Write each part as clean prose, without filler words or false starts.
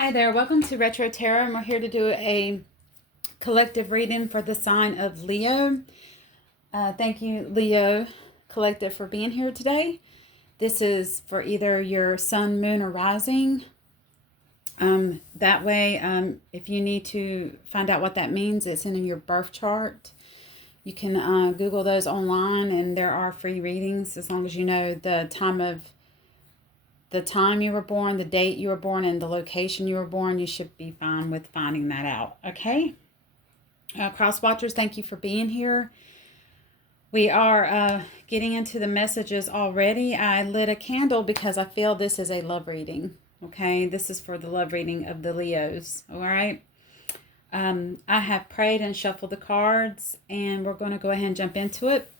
Hi there, welcome to Retro Tarot, and we're here to do a collective reading for the sign of Leo. Thank you, Leo Collective, for being here today. This is for either your sun, moon, or rising. That way, if you need to find out what that means, it's in your birth chart. You can Google those online, and there are free readings as long as you know the time you were born, the date you were born, and the location you were born. You should be fine with finding that out. Okay. Cross watchers, thank you for being here. We are getting into the messages already. I lit a candle because I feel this is a love reading. Okay, this is for the love reading of the Leos. All right. I have prayed and shuffled the cards, and we're going to go ahead and jump into it.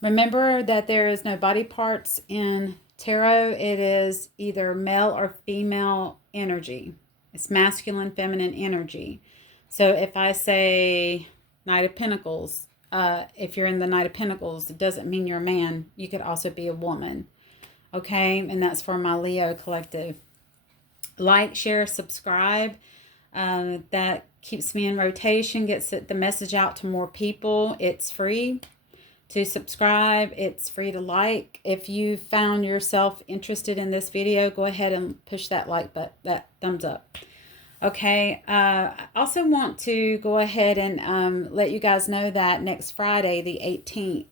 Remember that there is no body parts in tarot. It is either male or female energy. It's masculine, feminine energy. So if I say Knight of Pentacles, if you're in the Knight of Pentacles, it doesn't mean you're a man. You could also be a woman. Okay, and that's for my Leo collective. Like, share, subscribe. That keeps me in rotation, gets the message out to more people. It's free to subscribe. It's free to like. If you found yourself interested in this video, go ahead and push that like button, that thumbs up. Okay, I also want to go ahead and let you guys know that next Friday, the 18th,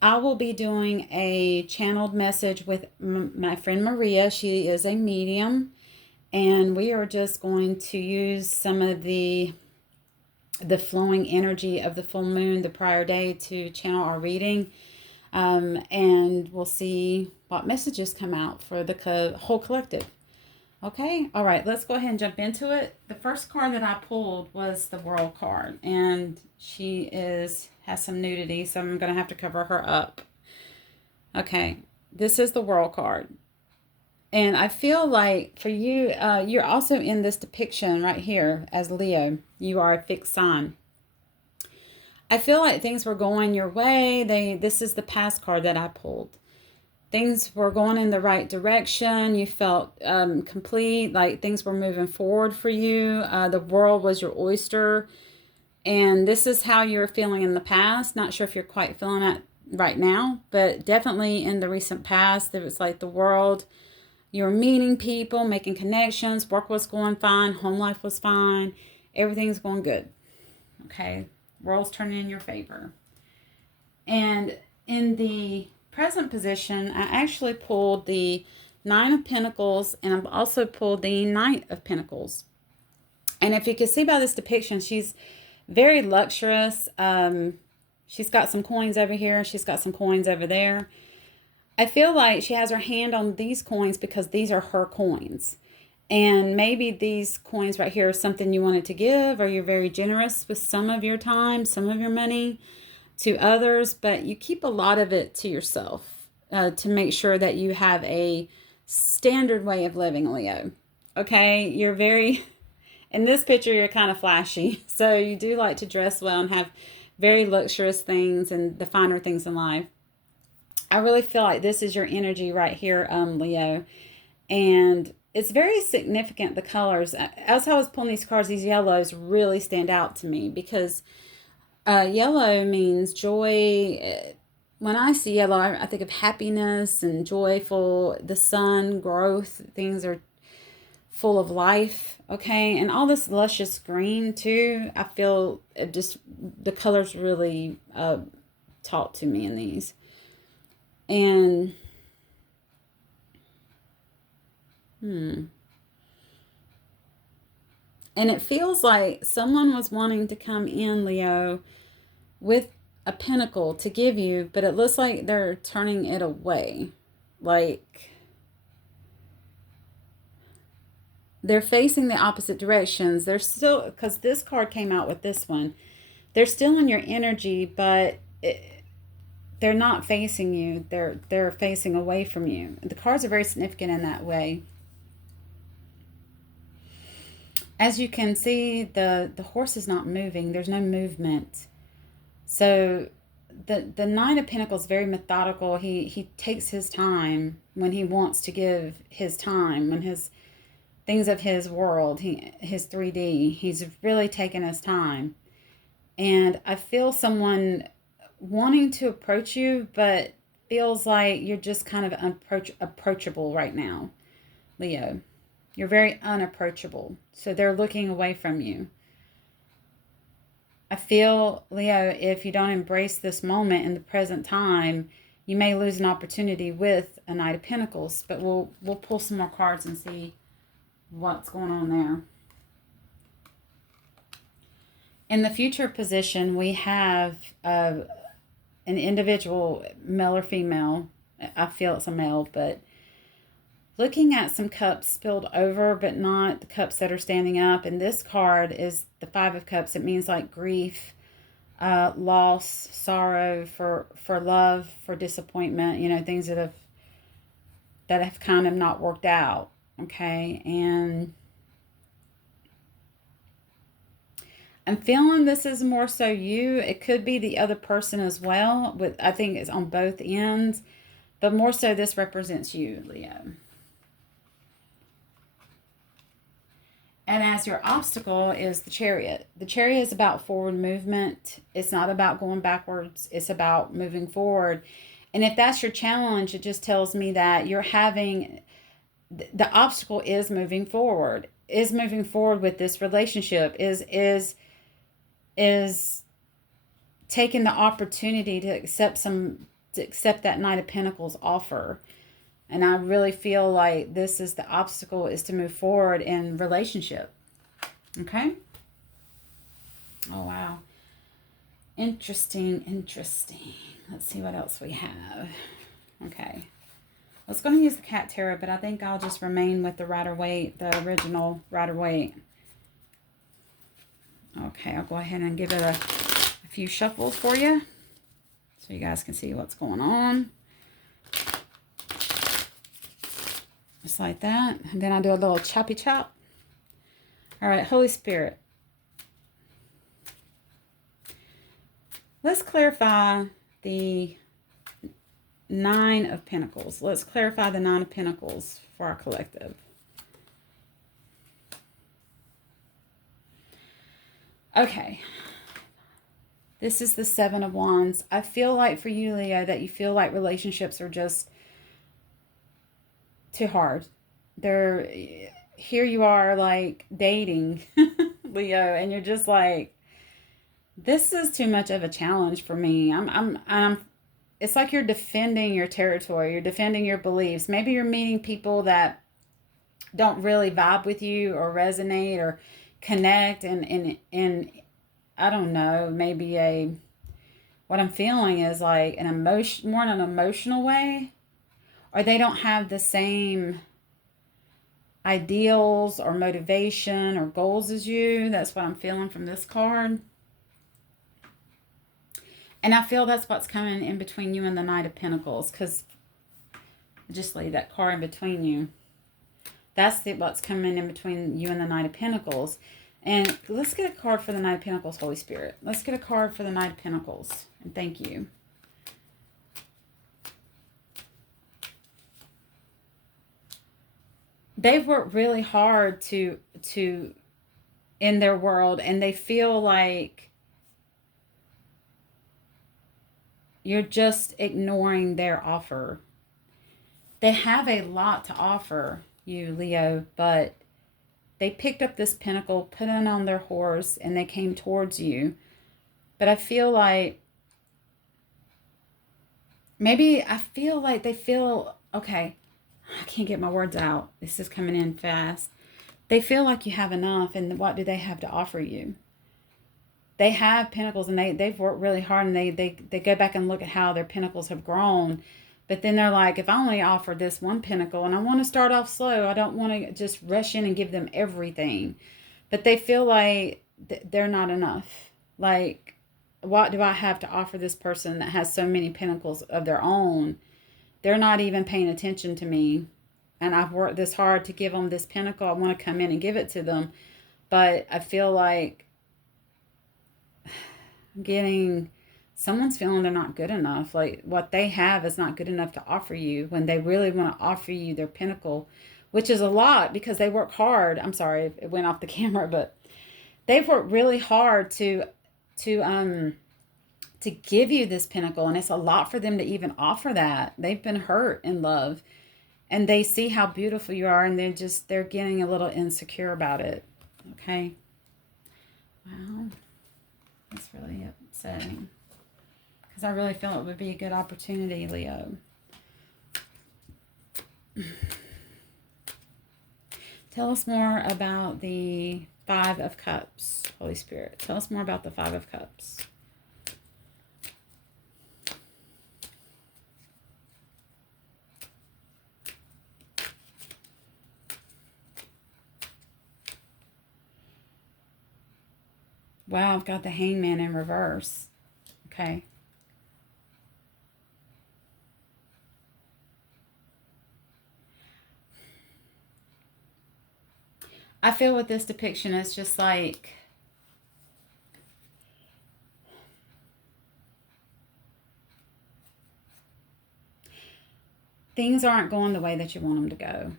I will be doing a channeled message with my friend Maria. She is a medium, and we are just going to use some of the flowing energy of the full moon the prior day to channel our reading. And we'll see what messages come out for the whole collective. Okay, all right, let's go ahead and jump into it. The first card that I pulled was the World card, and she has some nudity, so I'm going to have to cover her up. Okay, this is the World card. And I feel like for you, you're also in this depiction right here as Leo. You are a fixed sign. I feel like things were going your way. This is the past card that I pulled. Things were going in the right direction. You felt complete, like things were moving forward for you. The world was your oyster. And this is how you're feeling in the past. Not sure if you're quite feeling it right now, but definitely in the recent past, it was like the world, you were meeting people, making connections, work was going fine, home life was fine, everything's going good. Okay, world's turning in your favor. And in the present position, I actually pulled the Nine of Pentacles, and I've also pulled the Knight of Pentacles. And if you can see by this depiction, she's very luxurious. She's got some coins over here. She's got some coins over there. I feel like she has her hand on these coins because these are her coins. And maybe these coins right here are something you wanted to give, or you're very generous with some of your time, some of your money to others, but you keep a lot of it to yourself to make sure that you have a standard way of living, Leo. Okay, you're very, in this picture, you're kind of flashy. So you do like to dress well and have very luxurious things and the finer things in life. I really feel like this is your energy right here, Leo. And it's very significant, the colors. As I was pulling these cards, these yellows really stand out to me because yellow means joy. When I see yellow, I think of happiness and joyful, the sun, growth, things are full of life, okay? And all this luscious green too, I feel it just, the colors really talk to me in these. And, and it feels like someone was wanting to come in, Leo, with a pentacle to give you, but it looks like they're turning it away. Like they're facing the opposite directions. They're still, because this card came out with this one, they're still in your energy, but they're not facing you. They're facing away from you. The cards are very significant in that way. As you can see, the horse is not moving. There's no movement. So the Nine of Pentacles is very methodical. He takes his time when he wants to give his time, when things of his world, his 3D. He's really taken his time. And I feel someone wanting to approach you, but feels like you're just kind of approachable right now, Leo. You're very unapproachable. So they're looking away from you. I feel, Leo, if you don't embrace this moment in the present time, you may lose an opportunity with a Knight of Pentacles. But we'll pull some more cards and see what's going on there. In the future position, we have an individual, male or female. I feel it's a male, but looking at some cups spilled over, but not the cups that are standing up. And this card is the Five of Cups. It means like grief, loss, sorrow, for love, for disappointment, you know, things that have kind of not worked out. Okay. And I'm feeling this is more so you. It could be the other person as well. I think it's on both ends, but more so this represents you, Leo. And as your obstacle is the Chariot. The Chariot is about forward movement. It's not about going backwards. It's about moving forward. And if that's your challenge, it just tells me that you're having, the obstacle is moving forward. Is moving forward with this relationship. Is taking the opportunity to accept that Knight of Pentacles offer. And I really feel like this is the obstacle, is to move forward in relationship. Okay? Oh, wow. Interesting. Let's see what else we have. Okay. I was going to use the Cat Tarot, but I think I'll just remain with the Rider-Waite, the original Rider-Waite. Okay, I'll go ahead and give it a few shuffles for you so you guys can see what's going on. Just like that. And then I'll do a little choppy chop. All right, Holy Spirit. Let's clarify the Nine of Pentacles. Let's clarify the Nine of Pentacles for our collective. Okay. This is the Seven of Wands. I feel like for you, Leo, that you feel like relationships are just too hard. Here you are like dating, Leo, and you're just like, this is too much of a challenge for me. It's like you're defending your territory. You're defending your beliefs. Maybe you're meeting people that don't really vibe with you or resonate or connect. And I don't know, maybe what I'm feeling is like more in an emotional way. Or they don't have the same ideals or motivation or goals as you. That's what I'm feeling from this card. And I feel that's what's coming in between you and the Knight of Pentacles, because just leave that card in between you. That's what's coming in between you and the Knight of Pentacles. And let's get a card for the Knight of Pentacles, Holy Spirit. Let's get a card for the Knight of Pentacles. And thank you. They've worked really hard to in their world, and they feel like you're just ignoring their offer. They have a lot to offer you, Leo, but they picked up this pentacle, put it on their horse, and they came towards you. But I feel like they feel, okay, I can't get my words out. This is coming in fast. They feel like you have enough, and what do they have to offer you? They have pentacles, and they've worked really hard, and they go back and look at how their pentacles have grown. But then they're like, if I only offer this one pentacle, and I want to start off slow, I don't want to just rush in and give them everything. But they feel like they're not enough. Like, what do I have to offer this person that has so many pentacles of their own? They're not even paying attention to me. And I've worked this hard to give them this pentacle. I want to come in and give it to them. But I feel like someone's feeling they're not good enough. Like what they have is not good enough to offer you when they really want to offer you their pinnacle, which is a lot because they work hard. I'm sorry, it went off the camera, but they've worked really hard to to give you this pinnacle, and it's a lot for them to even offer that. They've been hurt in love, and they see how beautiful you are, and they're getting a little insecure about it. Okay. Wow. That's really upsetting because I really feel it would be a good opportunity, Leo. Tell us more about the Five of Cups, Holy Spirit. Tell us more about the Five of Cups. Wow, I've got the Hangman in reverse. Okay. I feel with this depiction, it's just like things aren't going the way that you want them to go.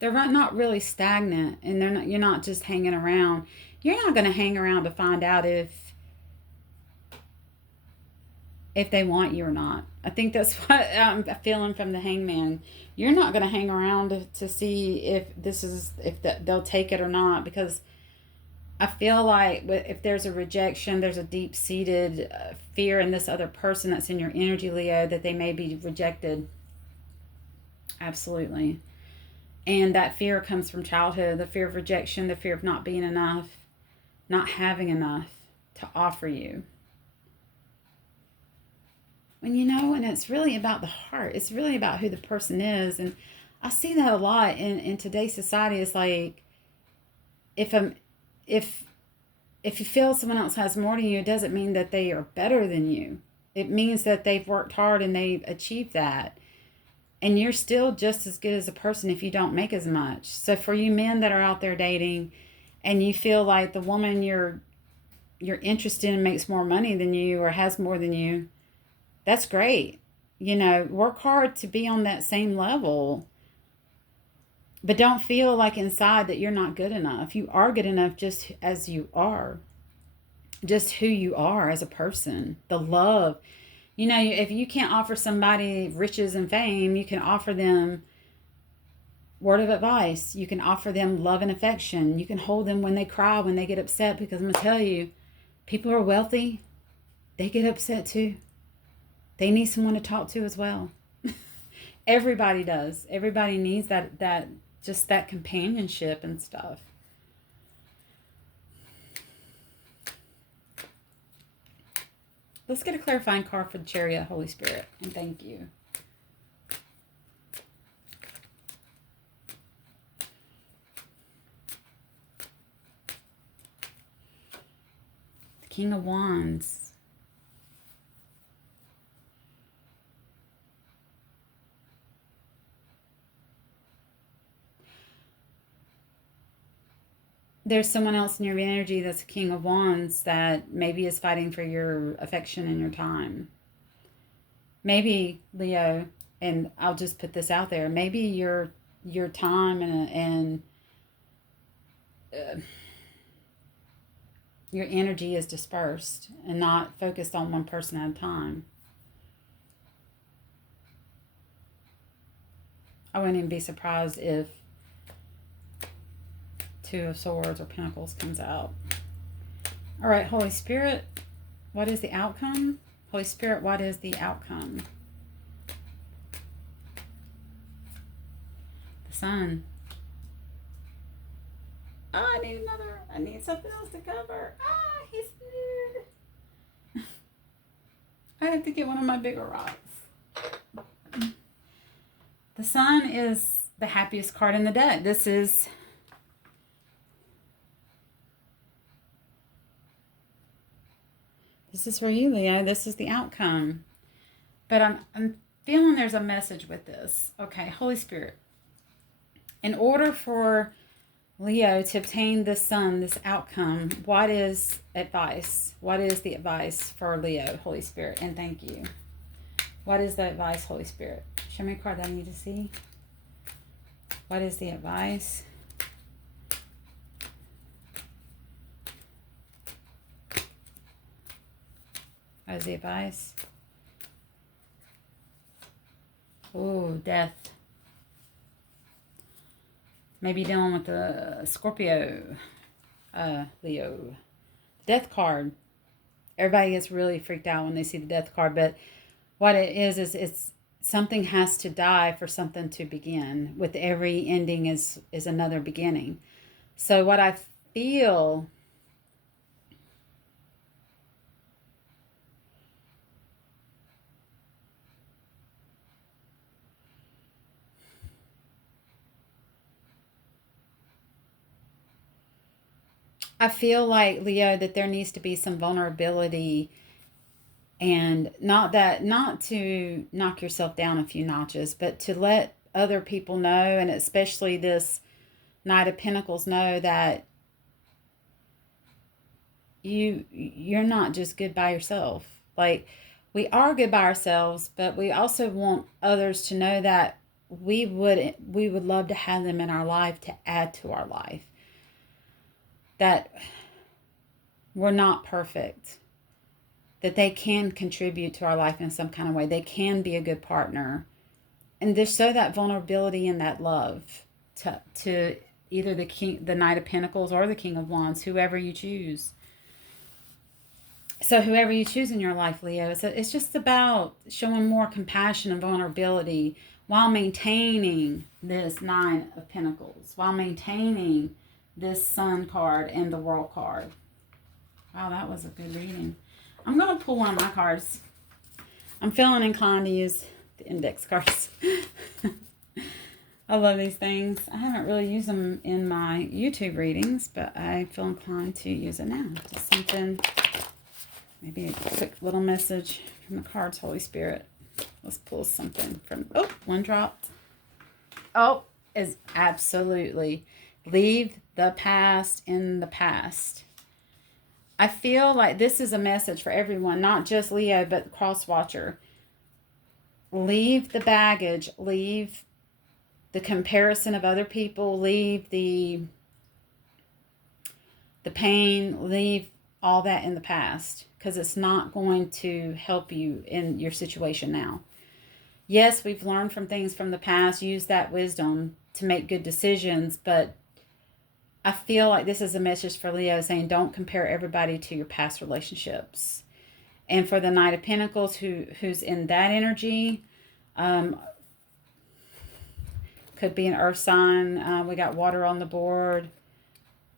They're not really stagnant, and you're not just hanging around. You're not going to hang around to find out if they want you or not. I think that's what I'm feeling from the Hangman. You're not going to hang around to see if they'll take it or not, because I feel like if there's a rejection, there's a deep-seated fear in this other person that's in your energy, Leo, that they may be rejected. Absolutely. And that fear comes from childhood, the fear of rejection, the fear of not being enough, not having enough to offer you. And it's really about the heart. It's really about who the person is. And I see that a lot in today's society. It's like, if you feel someone else has more than you, it doesn't mean that they are better than you. It means that they've worked hard and they've achieved that. And you're still just as good as a person if you don't make as much. So for you men that are out there dating and you feel like the woman you're interested in makes more money than you or has more than you, that's great. Work hard to be on that same level. But don't feel like inside that you're not good enough. You are good enough just as you are. Just who you are as a person. The love. If you can't offer somebody riches and fame, you can offer them word of advice. You can offer them love and affection. You can hold them when they cry, when they get upset, because I'm going to tell you, people who are wealthy, they get upset too. They need someone to talk to as well. Everybody does. Everybody needs that just that companionship and stuff. Let's get a clarifying card for the Chariot, Holy Spirit, and thank you. The King of Wands. There's someone else in your energy that's a King of Wands that maybe is fighting for your affection and your time. Maybe, Leo, and I'll just put this out there, maybe your time and your energy is dispersed and not focused on one person at a time. I wouldn't even be surprised if Two of Swords or Pentacles comes out. All right, Holy Spirit, what is the outcome? Holy Spirit, what is the outcome? The Sun. Oh, I need something else to cover. Ah, he's weird. I have to get one of my bigger rocks. The Sun is the happiest card in the deck. This is for you, Leo. This is the outcome. But I'm feeling there's a message with this. Okay, Holy Spirit. In order for Leo, to obtain the sun, this outcome, what is advice? What is the advice for Leo, Holy Spirit? And thank you. What is the advice, Holy Spirit? Show me a card that I need to see. What is the advice? What is the advice? Oh, death. Maybe dealing with the Scorpio, Leo. Death card. Everybody gets really freaked out when they see the death card, but what it is it's something has to die for something to begin. With every ending is another beginning. So what I feel like, Leo, that there needs to be some vulnerability, and not to knock yourself down a few notches, but to let other people know, and especially this Knight of Pentacles, know that you're not just good by yourself. Like, we are good by ourselves, but we also want others to know that we would love to have them in our life to add to our life. That we're not perfect, that they can contribute to our life in some kind of way. They can be a good partner. And just show that vulnerability and that love to either the Knight of Pentacles or the King of Wands, whoever you choose. So whoever you choose in your life, Leo, it's just about showing more compassion and vulnerability while maintaining this Nine of Pentacles, while maintaining this Sun card and the World card. Wow, that was a good reading. I'm going to pull one of my cards. I'm feeling inclined to use the index cards. I love these things. I haven't really used them in my YouTube readings, but I feel inclined to use it now. Just something, maybe a quick little message from the cards, Holy Spirit. Let's pull something from, oh, one dropped. Oh, is absolutely leave the past in the past. I feel like this is a message for everyone, not just Leo, but Cross Watcher. Leave the baggage, leave the comparison of other people, leave the pain, leave all that in the past, because it's not going to help you in your situation now. Yes, we've learned from things from the past, use that wisdom to make good decisions, but I feel like this is a message for Leo saying don't compare everybody to your past relationships. And for the Knight of Pentacles, who's in that energy, could be an earth sign. We got water on the board.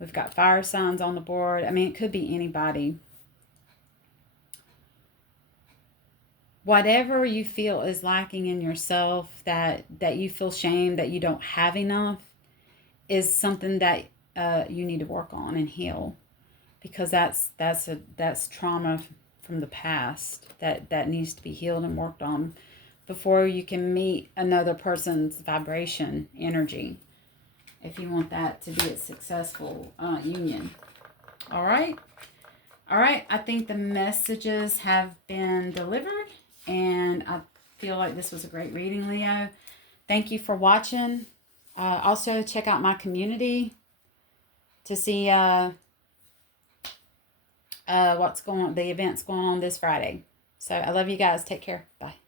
We've got fire signs on the board. I mean, it could be anybody. Whatever you feel is lacking in yourself, that you feel shame that you don't have enough, is something that you need to work on and heal, because that's trauma from the past that needs to be healed and worked on before you can meet another person's vibration energy, if you want that to be a successful union. All right, I think the messages have been delivered, and I feel like this was a great reading, Leo. Thank you for watching. Also check out my community to see what's going on, the events going on this Friday. So I love you guys. Take care. Bye.